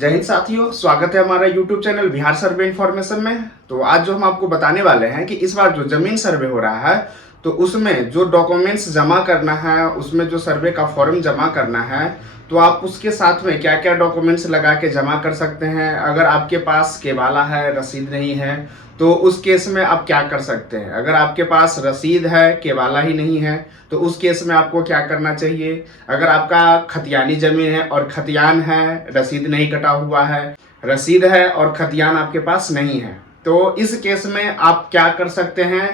जय हिंद साथियों, स्वागत है हमारा YouTube चैनल बिहार सर्वे इन्फॉर्मेशन में। तो आज जो हम आपको बताने वाले हैं कि इस बार जो जमीन सर्वे हो रहा है तो उसमें जो डॉक्यूमेंट्स जमा करना है, उसमें जो सर्वे का फॉर्म जमा करना है, तो आप उसके साथ में क्या क्या डॉक्यूमेंट्स लगा के जमा कर सकते हैं। अगर आपके पास केवाला है, रसीद नहीं है, तो उस केस में आप क्या कर सकते हैं। अगर आपके पास रसीद है, केवाला ही नहीं है, तो उस केस में आपको क्या करना चाहिए। अगर आपका खतियानी जमीन है और खतियान है, रसीद नहीं कटा हुआ है, रसीद है और खतियान आपके पास नहीं है, तो इस केस में आप क्या कर सकते हैं।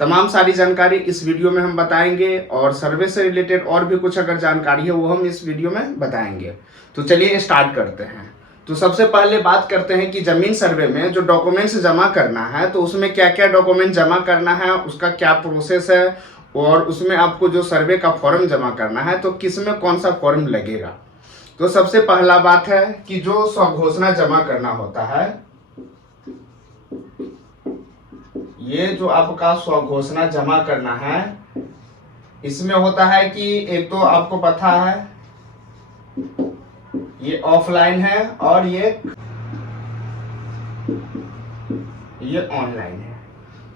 तमाम सारी जानकारी इस वीडियो में हम बताएंगे और सर्वे से रिलेटेड और भी कुछ अगर जानकारी है वो हम इस वीडियो में बताएंगे। तो चलिए स्टार्ट करते हैं। तो सबसे पहले बात करते हैं कि जमीन सर्वे में जो डॉक्यूमेंट्स जमा करना है तो उसमें क्या क्या डॉक्यूमेंट जमा करना है, उसका क्या प्रोसेस है, और उसमें आपको जो सर्वे का फॉर्म जमा करना है तो किस में कौन सा फॉर्म लगेगा। तो सबसे पहला बात है कि जो स्वघोषणा जमा करना होता है, ये जो आपका स्वघोषणा जमा करना है, इसमें होता है कि एक तो आपको पता है ये ऑफलाइन है और ये ऑनलाइन है।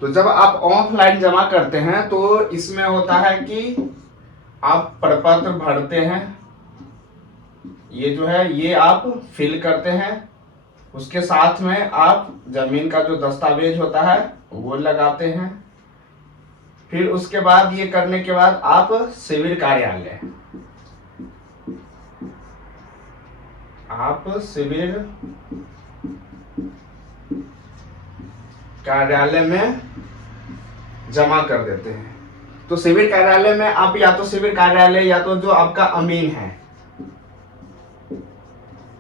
तो जब आप ऑफलाइन जमा करते हैं तो इसमें होता है कि आप प्रपत्र भरते हैं, ये जो है ये आप फिल करते हैं, उसके साथ में आप जमीन का जो दस्तावेज होता है वो लगाते हैं। फिर उसके बाद ये करने के बाद आप सिविल कार्यालय में जमा कर देते हैं। तो सिविल कार्यालय में आप या तो सिविल कार्यालय या तो जो आपका अमीन है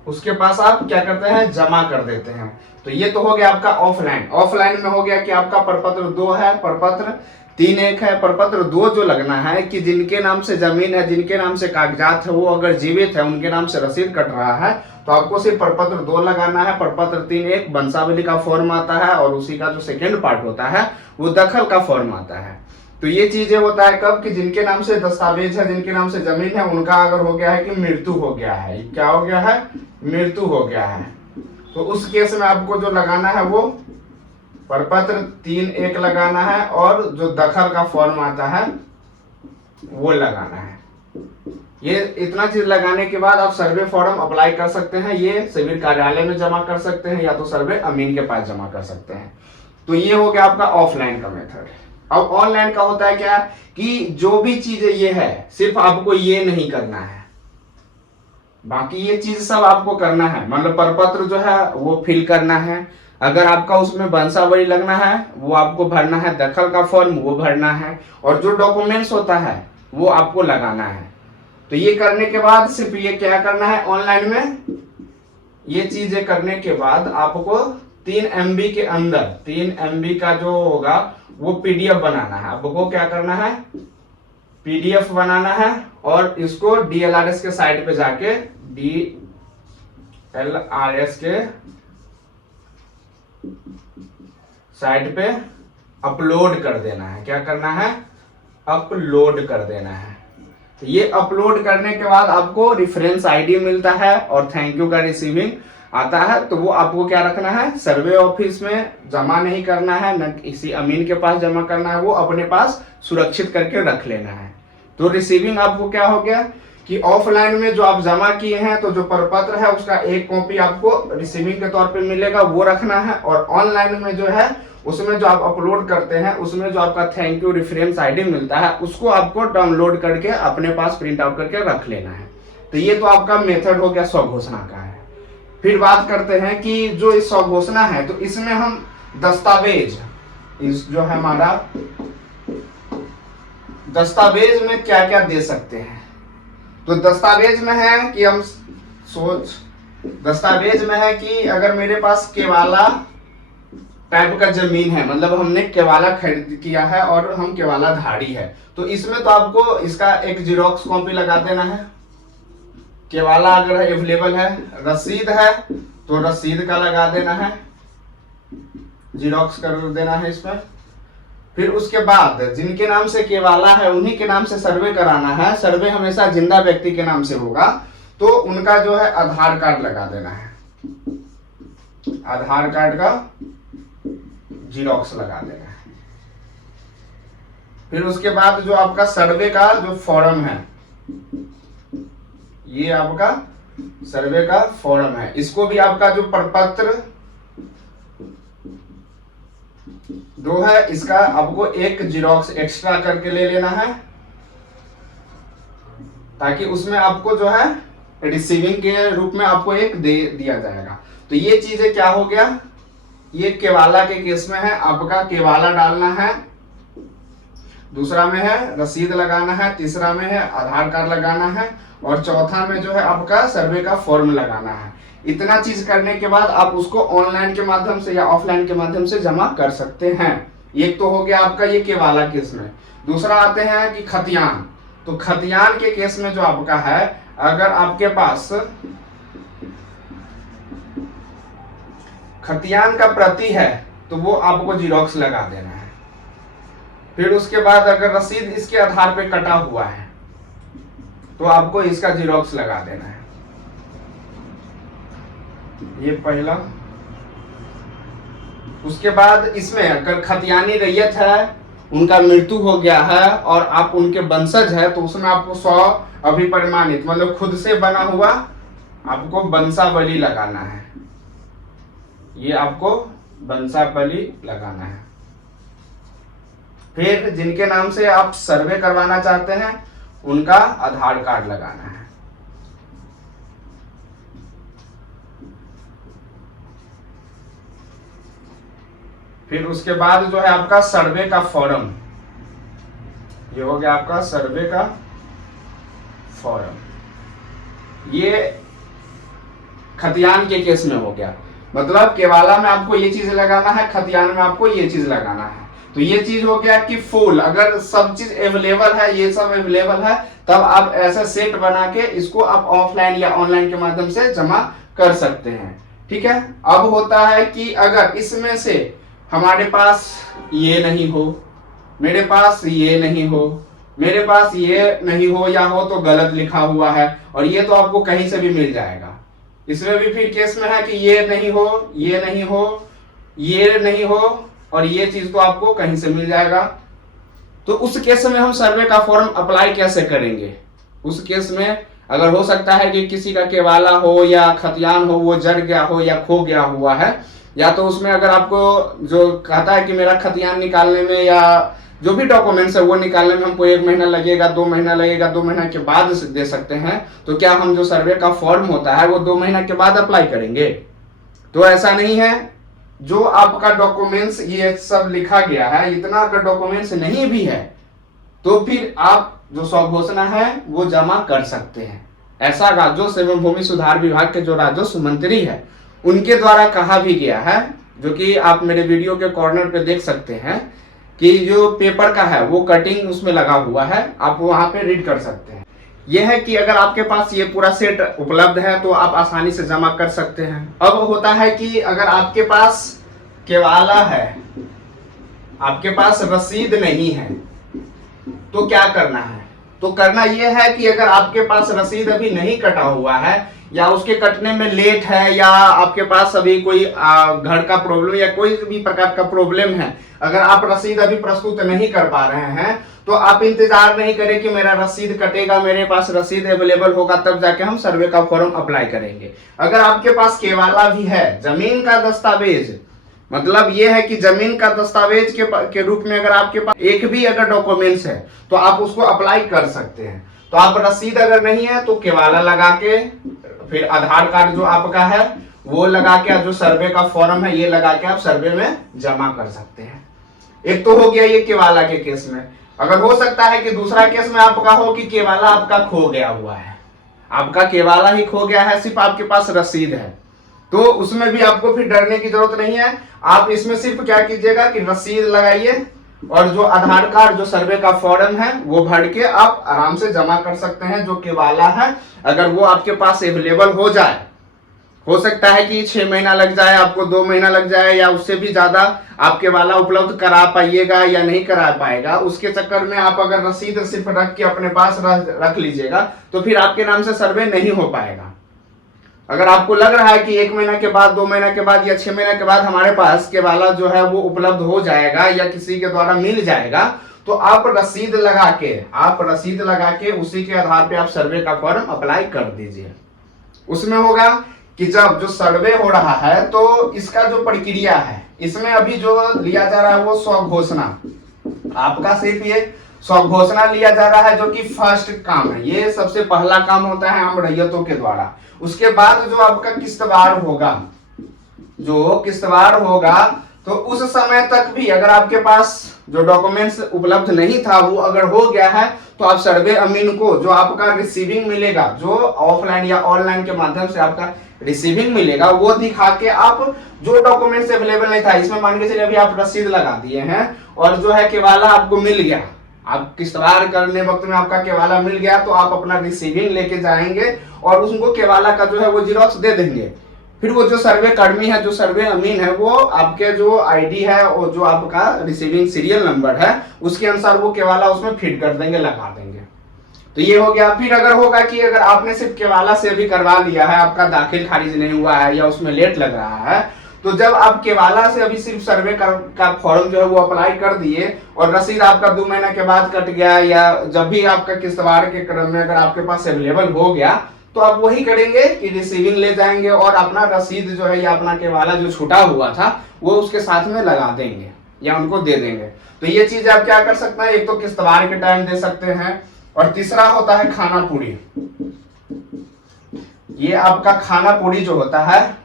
उसके पास आप क्या करते हैं, जमा कर देते हैं। तो ये तो हो गया आपका ऑफलाइन। ऑफलाइन में हो गया कि आपका प्रपत्र 2 है, प्रपत्र 3 1 है। प्रपत्र 2 जो लगना है कि जिनके नाम से जमीन है, जिनके नाम से कागजात है, वो अगर जीवित है, उनके नाम से रसीद कट रहा है, तो आपको सिर्फ प्रपत्र 2 लगाना है। प्रपत्र 3 1 वंशावली का फॉर्म आता है और उसी का जो सेकेंड पार्ट होता है वो दखल का फॉर्म आता है। तो ये चीजें होता है कब कि जिनके नाम से दस्तावेज है, जिनके नाम से जमीन है, उनका अगर हो गया है कि मृत्यु हो गया है, क्या हो गया है, मृत्यु हो गया है, तो उस केस में आपको जो लगाना है वो प्रपत्र 3 1 लगाना है और जो दखल का फॉर्म आता है वो लगाना है। ये इतना चीज लगाने के बाद आप सर्वे फॉर्म अप्लाई कर सकते हैं। ये सिविल कार्यालय में जमा कर सकते हैं या तो सर्वे अमीन के पास जमा कर सकते हैं। तो ये हो गया आपका ऑफलाइन का मेथड। अब ऑनलाइन का होता है क्या कि जो भी चीजें ये है, सिर्फ आपको ये नहीं करना है, बाकी ये चीज सब आपको करना है। मतलब प्रपत्र जो है वो फिल करना है, अगर आपका उसमें वंशावली लगना है वो आपको भरना है, दखल का फॉर्म वो भरना है, और जो डॉक्यूमेंट्स होता है वो आपको लगाना है। तो ये करने के बाद सिर्फ ये क्या करना है, ऑनलाइन में ये चीजें करने के बाद आपको 3 MB के अंदर 3 MB का जो होगा वो PDF बनाना है। आपको क्या करना है, PDF बनाना है और इसको DLRS के साइट पे जाके DLRS के साइट पे अपलोड कर देना है। क्या करना है, अपलोड कर देना है। तो ये अपलोड करने के बाद आपको रेफरेंस ID मिलता है और थैंक यू का रिसीविंग आता है। तो वो आपको क्या रखना है, सर्वे ऑफिस में जमा नहीं करना है, न किसी अमीन के पास जमा करना है, वो अपने पास सुरक्षित करके रख लेना है। तो रिसीविंग आपको क्या हो गया कि ऑफलाइन में जो आप जमा किए हैं तो जो प्रपत्र है उसका एक कॉपी आपको रिसीविंग के तौर पे मिलेगा, वो रखना है। और ऑनलाइन में जो है उसमें जो आप अपलोड करते हैं उसमें जो आपका थैंक यू रेफरेंस ID मिलता है उसको आपको डाउनलोड करके अपने पास प्रिंट आउट करके रख लेना है। तो ये तो आपका मेथड हो गया स्वघोषणा का है। फिर बात करते हैं कि जो इस स्वघोषणा है तो इसमें हम दस्तावेज, इस जो है हमारा दस्तावेज में क्या क्या दे सकते हैं। तो दस्तावेज में है कि हम दस्तावेज में है कि अगर मेरे पास केवाला टाइप का जमीन है, मतलब हमने केवाला खरीद किया है और हम केवाला धारी है, तो इसमें तो आपको इसका एक जीरोक्स कॉपी लगा देना है। केवाला अगर अवेलेबल है, रसीद है तो रसीद का लगा देना है, जीरोक्स कर देना है इस पर। फिर उसके बाद जिनके नाम से केवाला है उन्हीं के नाम से सर्वे कराना है। सर्वे हमेशा जिंदा व्यक्ति के नाम से होगा, तो उनका जो है आधार कार्ड लगा देना है। आधार कार्ड का जीरोक्स लगा देना है। फिर उसके बाद जो आपका सर्वे का जो फॉर्म है, ये आपका सर्वे का फॉर्म है, इसको भी आपका जो प्रपत्र 2 है, इसका आपको एक जीरोक्स एक्स्ट्रा करके ले लेना है, ताकि उसमें आपको जो है रिसीविंग के रूप में आपको एक दे दिया जाएगा। तो ये चीजें क्या हो गया, ये केवाला के केस में है, आपका केवाला डालना है, दूसरा में है रसीद लगाना है, तीसरा में है आधार कार्ड लगाना है, और चौथा में जो है आपका सर्वे का फॉर्म लगाना है। इतना चीज करने के बाद आप उसको ऑनलाइन के माध्यम से या ऑफलाइन के माध्यम से जमा कर सकते हैं। एक तो हो गया आपका ये केवाला केस में। दूसरा आते हैं कि खतियान। तो खतियान के केस में जो आपका है, अगर आपके पास खतियान का प्रति है तो वो आपको जीरोक्स लगा देना है। फिर उसके बाद अगर रसीद इसके आधार पे कटा हुआ है तो आपको इसका जीरोक्स लगा देना है। ये पहला। उसके बाद इसमें अगर खतियानी रैयत है, उनका मृत्यु हो गया है और आप उनके वंशज है, तो उसमें आपको 100 अभिपरिमाणित मतलब खुद से बना हुआ आपको वंशावली लगाना है। ये आपको वंशावली लगाना है। फिर जिनके नाम से आप सर्वे करवाना चाहते हैं उनका आधार कार्ड लगाना है। फिर उसके बाद जो है आपका सर्वे का फॉर्म, ये हो गया आपका सर्वे का फॉर्म। ये खतियान के केस में हो गया, मतलब केवाला में आपको ये चीज लगाना है, खतियान में आपको ये चीज लगाना है। तो ये चीज हो गया कि फुल, अगर सब चीज अवेलेबल है, ये सब अवेलेबल है, तब आप ऐसा सेट बना के इसको आप ऑफलाइन या ऑनलाइन के माध्यम से जमा कर सकते हैं। ठीक है। अब होता है कि अगर इसमें से हमारे पास ये नहीं हो, मेरे पास ये नहीं हो, मेरे पास ये नहीं हो, या हो तो गलत लिखा हुआ है, और ये तो आपको कहीं से भी मिल जाएगा। इसमें भी फिर केस में है कि ये नहीं हो, ये नहीं हो, ये नहीं हो, और ये चीज तो आपको कहीं से मिल जाएगा। तो उस केस में हम सर्वे का फॉर्म अप्लाई कैसे करेंगे? उस केस में अगर हो सकता है कि किसी का केवाला हो या खतियान हो, वो जड़ गया हो या खो गया हुआ है, या तो उसमें अगर आपको जो कहता है कि मेरा खतियान निकालने में या जो भी डॉक्यूमेंट्स है वो निकालने में हमको 1 महीना लगेगा, 2 महीना लगेगा, 2 महीना के बाद दे सकते हैं, तो क्या हम जो सर्वे का फॉर्म होता है वो 2 महीना के बाद अप्लाई करेंगे? तो ऐसा नहीं है। जो आपका डॉक्यूमेंट्स ये सब लिखा गया है, इतना अगर डॉक्यूमेंट्स नहीं भी है तो फिर आप जो स्वघोषणा है वो जमा कर सकते हैं। ऐसा राजस्व एवं भूमि सुधार विभाग के जो राजस्व मंत्री है उनके द्वारा कहा भी गया है, जो कि आप मेरे वीडियो के कॉर्नर पे देख सकते हैं कि जो पेपर का है वो कटिंग उसमें लगा हुआ है, आप वहां पे रीड कर सकते हैं। यह है कि अगर आपके पास ये पूरा सेट उपलब्ध है तो आप आसानी से जमा कर सकते हैं। अब होता है कि अगर आपके पास केवाला है, आपके पास रसीद नहीं है, तो क्या करना है? तो करना यह है कि अगर आपके पास रसीद अभी नहीं कटा हुआ है या उसके कटने में लेट है, या आपके पास अभी कोई घर का प्रॉब्लम या कोई भी प्रकार का प्रॉब्लम है, अगर आप रसीद अभी प्रस्तुत नहीं कर पा रहे हैं, तो आप इंतजार नहीं करें कि मेरा रसीद कटेगा, मेरे पास रसीद अवेलेबल होगा तब जाके हम सर्वे का फॉर्म अप्लाई करेंगे। अगर आपके पास केवाला भी है, जमीन का दस्तावेज, मतलब ये है कि जमीन का दस्तावेज के रूप में अगर आपके पास एक भी अगर डॉक्यूमेंट्स है तो आप उसको अप्लाई कर सकते हैं। तो आप रसीद अगर नहीं है तो केवाला लगा के, फिर आधार कार्ड जो आपका है वो लगा के, जो सर्वे का फॉर्म है ये लगा के आप सर्वे में जमा कर सकते हैं। एक तो हो गया ये केवाला के केस में। अगर हो सकता है कि दूसरा केस में आपका हो कि केवाला आपका खो गया हुआ है, आपका केवाला ही खो गया है, सिर्फ आपके पास रसीद है, तो उसमें भी आपको फिर डरने की जरूरत नहीं है। आप इसमें सिर्फ क्या कीजिएगा कि रसीद लगाइए और जो आधार कार्ड जो सर्वे का फॉर्म है वो भर के आप आराम से जमा कर सकते हैं। जो केवाला है अगर वो आपके पास अवेलेबल हो जाए, हो सकता है कि 6 महीना लग जाए, आपको 2 महीना लग जाए, या उससे भी ज्यादा आप केवाला उपलब्ध करा पाइएगा या नहीं करा पाएगा। उसके चक्कर में आप अगर रसीद सिर्फ रख के अपने पास रख लीजिएगा तो फिर आपके नाम से सर्वे नहीं हो पाएगा। अगर आपको लग रहा है कि 1 महीना के बाद, 2 महीना के बाद या 6 महीना के बाद हमारे पास केवाला जो है वो उपलब्ध हो जाएगा या किसी के द्वारा मिल जाएगा, तो आप रसीद लगा के उसी के आधार पे आप सर्वे का फॉर्म अप्लाई कर दीजिए। उसमें होगा कि जब जो सर्वे हो रहा है तो इसका जो प्रक्रिया है, इसमें अभी जो लिया जा रहा है वो स्वघोषणा, आपका सिर्फ ये स्वघोषणा लिया जा रहा है, जो कि फर्स्ट काम है। ये सबसे पहला काम होता है आम रैयतों के द्वारा। उसके बाद जो आपका किस्तवार होगा, तो उस समय तक भी अगर आपके पास जो डॉक्यूमेंट्स उपलब्ध नहीं था वो अगर हो गया है, तो आप सर्वे अमीन को जो आपका रिसीविंग मिलेगा, जो ऑफलाइन या ऑनलाइन के माध्यम से आपका रिसीविंग मिलेगा, वो दिखा के आप जो डॉक्यूमेंट्स अवेलेबल नहीं था, इसमें मान के चलिए अभी आप रसीद लगा दिए हैं और जो है केवाला आपको मिल गया, आप किस्तवार करने वक्त में आपका केवाला मिल गया, तो आप अपना रिसीविंग लेके जाएंगे और उसको केवाला का जो है वो जीरोक्स दे देंगे। फिर वो जो सर्वे कर्मी है, जो सर्वे अमीन है, वो आपके जो आईडी है और जो आपका रिसीविंग सीरियल नंबर है उसके अनुसार वो केवाला उसमें फिट कर देंगे, लगा देंगे। तो ये हो गया। फिर अगर होगा कि अगर आपने सिर्फ केवाला से भी करवा लिया है, आपका दाखिल खारिज नहीं हुआ है या उसमें लेट लग रहा है, तो जब आप केवाला से अभी सिर्फ सर्वे का फॉर्म जो है वो अप्लाई कर दिए और रसीद आपका 2 महीना के बाद कट गया या जब भी आपका किस्तवार के क्रम में अगर आपके पास अवेलेबल हो गया, तो आप वही करेंगे कि रिसीविंग ले जाएंगे और अपना रसीद जो है या अपना केवाला जो छूटा हुआ था वो उसके साथ में लगा देंगे या उनको दे देंगे। तो ये चीज आप क्या कर सकते हैं, एक तो किस्तवार के टाइम दे सकते हैं, और तीसरा होता है खाना पूरी। ये आपका खाना पूरी जो होता है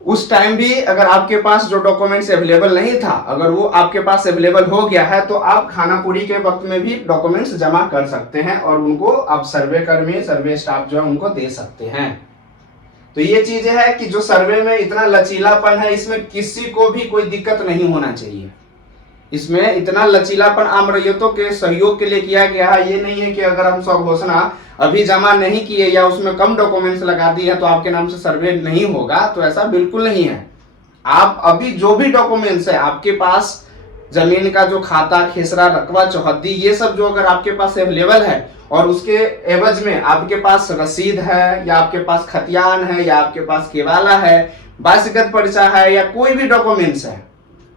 उस टाइम भी अगर आपके पास जो डॉक्यूमेंट्स अवेलेबल नहीं था, अगर वो आपके पास अवेलेबल हो गया है, तो आप खाना पूरी के वक्त में भी डॉक्यूमेंट्स जमा कर सकते हैं और उनको आप सर्वे कर्मी, सर्वे स्टाफ जो है उनको दे सकते हैं। तो ये चीजें है कि जो सर्वे में इतना लचीलापन है, इसमें किसी को भी कोई दिक्कत नहीं होना चाहिए। इसमें इतना लचीलापन आम रैयतों के सहयोग के लिए किया गया है। ये नहीं है कि अगर हम स्वघोषणा अभी जमा नहीं किए या उसमें कम डॉक्यूमेंट्स लगा दिए हैं तो आपके नाम से सर्वे नहीं होगा, तो ऐसा बिल्कुल नहीं है। आप अभी जो भी डॉक्यूमेंट्स है आपके पास, जमीन का जो खाता, खेसरा, रकबा, चौहद्दी, ये सब जो अगर आपके पास अवेलेबल है और उसके एवज में आपके पास रसीद है या आपके पास खतियान है या आपके पास केवाला है, वार्षिक पर्चा है या कोई भी डॉक्यूमेंट्स है,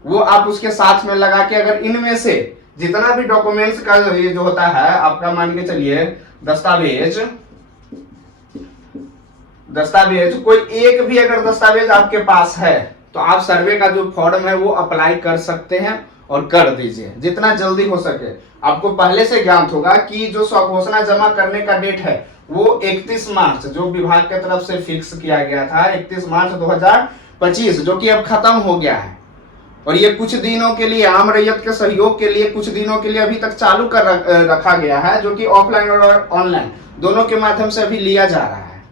वो आप उसके साथ में लगा के, अगर इनमें से जितना भी डॉक्यूमेंट्स का ये जो होता है आपका, मान के चलिए दस्तावेज कोई एक भी अगर दस्तावेज आपके पास है, तो आप सर्वे का जो फॉर्म है वो अप्लाई कर सकते हैं और कर दीजिए जितना जल्दी हो सके। आपको पहले से ज्ञात होगा कि जो स्वघोषणा जमा करने का डेट है वो 31 मार्च जो विभाग की तरफ से फिक्स किया गया था, 31 मार्च 2025, जो कि अब खत्म हो गया है। और ये कुछ दिनों के लिए आम रैयत के सहयोग के लिए कुछ दिनों के लिए अभी तक चालू कर रखा गया है, जो कि ऑफलाइन और ऑनलाइन दोनों के माध्यम से अभी लिया जा रहा है।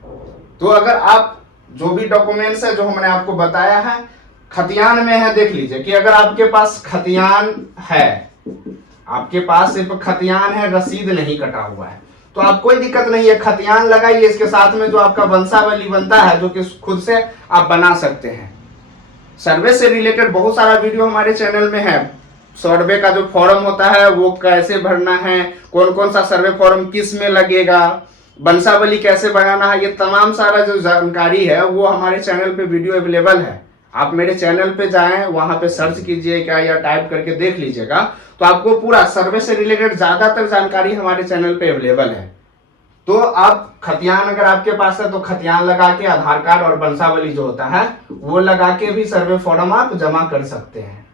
तो अगर आप जो भी डॉक्यूमेंट्स है जो हमने आपको बताया है, खतियान में है, देख लीजिए कि अगर आपके पास खतियान है, आपके पास सिर्फ खतियान है, रसीद नहीं कटा हुआ है, तो आप कोई दिक्कत नहीं है, खतियान लगाइए। इसके साथ में जो आपका वंशावली बनता है जो कि खुद से आप बना सकते हैं। सर्वे से रिलेटेड बहुत सारा वीडियो हमारे चैनल में है। सर्वे का जो फॉर्म होता है वो कैसे भरना है, कौन कौन सा सर्वे फॉर्म किस में लगेगा, वंशावली कैसे बनाना है, ये तमाम सारा जो जानकारी है वो हमारे चैनल पे वीडियो अवेलेबल है। आप मेरे चैनल पे जाएं, वहां पे सर्च कीजिएगा या टाइप करके देख लीजिएगा, तो आपको पूरा सर्वे से रिलेटेड ज्यादातर जानकारी हमारे चैनल पे अवेलेबल है। तो आप खतियान अगर आपके पास है तो खतियान लगा के, आधार कार्ड और वंशावली जो होता है वो लगा के भी सर्वे फॉर्म आप जमा कर सकते हैं।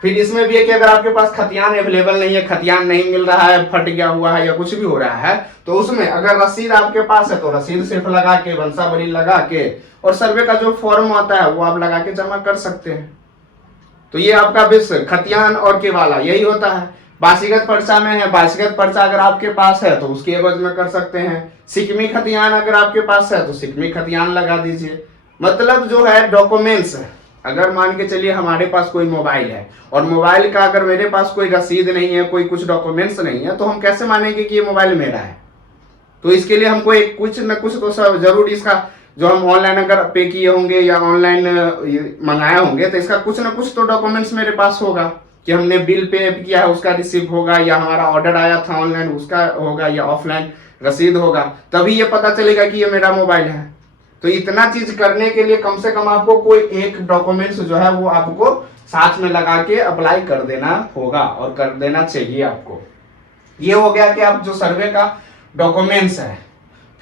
फिर इसमें भी है कि अगर आपके पास खतियान अवेलेबल नहीं है, खतियान नहीं मिल रहा है, फट गया हुआ है या कुछ भी हो रहा है, तो उसमें अगर रसीद आपके पास है तो रसीद सिर्फ लगा के, वंशावली लगा के और सर्वे का जो फॉर्म होता है वो आप लगा के जमा कर सकते हैं। तो ये आपका विश्व खतियान और केवाला यही होता है। वार्षिक पर्चा में है, वार्षिक पर्चा अगर आपके पास है तो उसके एवज में कर सकते हैं। सिकमी खतियान अगर आपके पास है तो सिकमी खतियान लगा दीजिए। मतलब जो है डॉक्यूमेंट्स, अगर मान के चलिए हमारे पास कोई मोबाइल है और मोबाइल का अगर मेरे पास कोई रसीद नहीं है, कोई कुछ डॉक्यूमेंट्स नहीं है, तो हम कैसे मानेंगे कि ये मोबाइल मेरा है? तो इसके लिए हमको एक कुछ न कुछ तो सब जरूर, इसका जो हम ऑनलाइन अगर पे किए होंगे या ऑनलाइन मंगाए होंगे तो इसका कुछ ना कुछ तो डॉक्यूमेंट्स मेरे पास होगा कि हमने बिल पे किया है उसका रिसीव होगा, या हमारा ऑर्डर आया था ऑनलाइन उसका होगा, या ऑफलाइन रसीद होगा, तभी ये पता चलेगा कि ये मेरा मोबाइल है। तो इतना चीज करने के लिए कम से कम आपको कोई एक डॉक्यूमेंट्स जो है वो आपको साथ में लगा के अप्लाई कर देना होगा और कर देना चाहिए आपको। ये हो गया कि आप जो सर्वे का डॉक्यूमेंट्स है।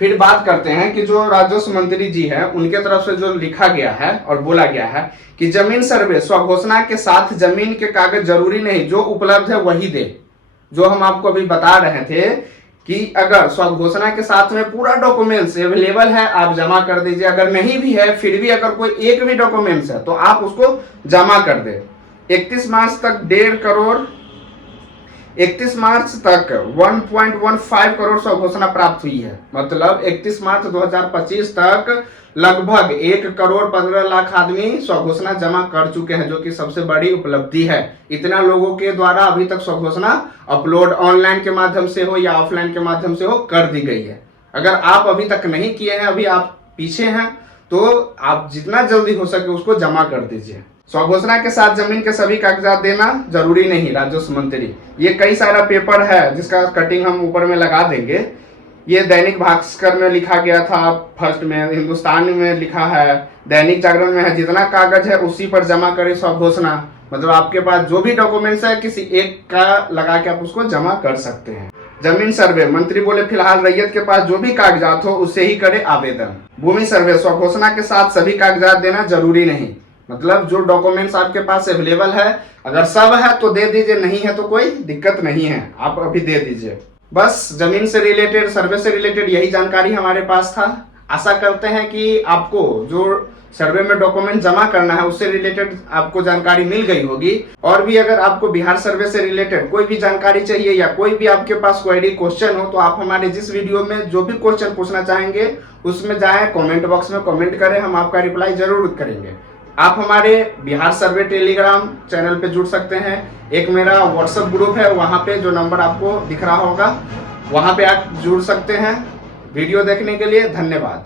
फिर बात करते हैं कि जो राजस्व मंत्री जी है उनके तरफ से जो लिखा गया है और बोला गया है कि जमीन सर्वे स्वघोषणा के साथ जमीन के कागज जरूरी नहीं, जो उपलब्ध है वही दे। जो हम आपको अभी बता रहे थे कि अगर स्वघोषणा के साथ में पूरा डॉक्यूमेंट्स अवेलेबल है आप जमा कर दीजिए, अगर नहीं भी है फिर भी अगर कोई एक भी डॉक्यूमेंट्स है तो आप उसको जमा कर दे। 31 मार्च तक 31 मार्च तक 1.15 करोड़ स्वघोषणा प्राप्त हुई है। मतलब 31 मार्च 2025 तक लगभग 1 करोड़ 15 लाख आदमी स्वघोषणा जमा कर चुके हैं, जो कि सबसे बड़ी उपलब्धि है। इतना लोगों के द्वारा अभी तक स्वघोषणा अपलोड ऑनलाइन के माध्यम से हो या ऑफलाइन के माध्यम से हो कर दी गई है। अगर आप अभी तक नहीं किए हैं, अभी आप पीछे हैं, तो आप जितना जल्दी हो सके उसको जमा कर दीजिए। स्वघोषणा के साथ जमीन के सभी कागजात देना जरूरी नहीं, राजस्व मंत्री। ये कई सारा पेपर है जिसका कटिंग हम ऊपर में लगा देंगे। ये दैनिक भास्कर में लिखा गया था फर्स्ट में, हिंदुस्तान में लिखा है, दैनिक जागरण में है। जितना कागज है उसी पर जमा करें स्वघोषणा। मतलब आपके पास जो भी डॉक्यूमेंट्स है किसी एक का लगा के आप उसको जमा कर सकते हैं। जमीन सर्वे, मंत्री बोले फिलहाल रैयत के पास जो भी कागजात हो उससे ही करे आवेदन। भूमि सर्वे, स्वघोषणा के साथ सभी कागजात देना जरूरी नहीं। मतलब जो डॉक्यूमेंट्स आपके पास अवेलेबल है, अगर सब है तो दे दीजिए, नहीं है तो कोई दिक्कत नहीं है, आप अभी दे दीजिए। बस जमीन से रिलेटेड, सर्वे से रिलेटेड यही जानकारी हमारे पास था। आशा करते हैं कि आपको जो सर्वे में डॉक्यूमेंट जमा करना है उससे रिलेटेड आपको जानकारी मिल गई होगी। और भी अगर आपको बिहार सर्वे से रिलेटेड कोई भी जानकारी चाहिए या कोई भी आपके पास क्वेरी क्वेश्चन हो तो आप हमारे जिस वीडियो में जो भी क्वेश्चन पूछना चाहेंगे उसमें जाएं, कमेंट बॉक्स में कमेंट करें, हम आपका रिप्लाई जरूर करेंगे। आप हमारे बिहार सर्वे टेलीग्राम चैनल पे जुड़ सकते हैं। एक मेरा व्हाट्सएप ग्रुप है, वहां पे जो नंबर आपको दिख रहा होगा वहां पे आप जुड़ सकते हैं। वीडियो देखने के लिए धन्यवाद।